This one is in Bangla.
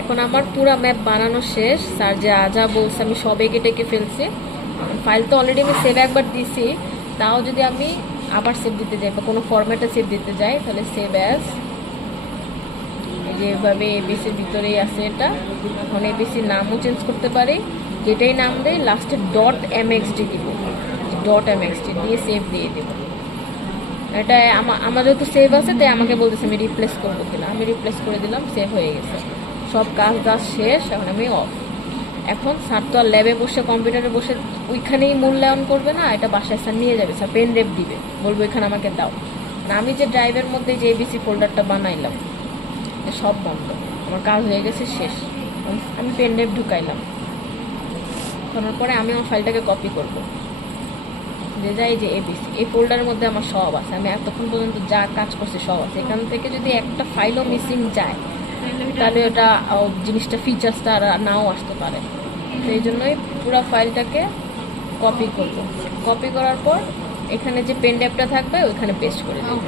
এখন আমার পুরা ম্যাপ বানানো শেষ, স্যার যা যা বলছে আমি সব এঁকে টেকে ফেলছি। ফাইল তো অলরেডি আমি সেভ একবার দিছি, তাও যদি আমি আবার সেভ দিতে যাই বা কোনো ফরম্যাটে সেভ দিতে যাই, তাহলে সেভ অ্যাজ, যেভাবে এবিসির ভিতরেই আছে এটা। এখন এবিসির নামও চেঞ্জ করতে পারি, যেটাই নাম দেয় লাস্টে .mxd দিব, .mxd দিয়ে সেভ দিয়ে দেব। এটা আমার যেহেতু সেভ আছে তাই আমাকে বলতেছে আমি রিপ্লেস করবো কিনা, আমি রিপ্লেস করে দিলাম, সেভ হয়ে গেছে। সব কাজ শেষ, এখন আমি অফ। এখন স্যার তো আর ল্যাবে বসে কম্পিউটারে বসে ওইখানেই মূল্যায়ন করবে না, এটা বাসায় স্যার নিয়ে যাবে, স্যার পেন ড্রাইভ দিবে, বলবো এখানে আমাকে দাও না। আমি যে ড্রাইভের মধ্যে যে এবিসি ফোল্ডারটা বানাইলাম সব বন্ধ, আমার কাজ হয়ে গেছে শেষ। আমি পেন ড্রাইভ ঢুকাইলাম, করার পরে আমি আমার ফাইলটাকে কপি করব, যে যাই যে এবিসি এই ফোল্ডারের মধ্যে আমার সব আছে, আমি এতক্ষণ পর্যন্ত যা কাজ করছি সব আছে। এখান থেকে যদি একটা ফাইলও মিসিং যায় তাহলে ওটা জিনিসটা ফিচার্সটা আর নাও আসতে পারে। তো এই জন্যই পুরো ফাইলটাকে কপি করব, কপি করার পর এখানে যে পেন ড্রাইভটা থাকবে ওইখানে পেস্ট করে দেবো।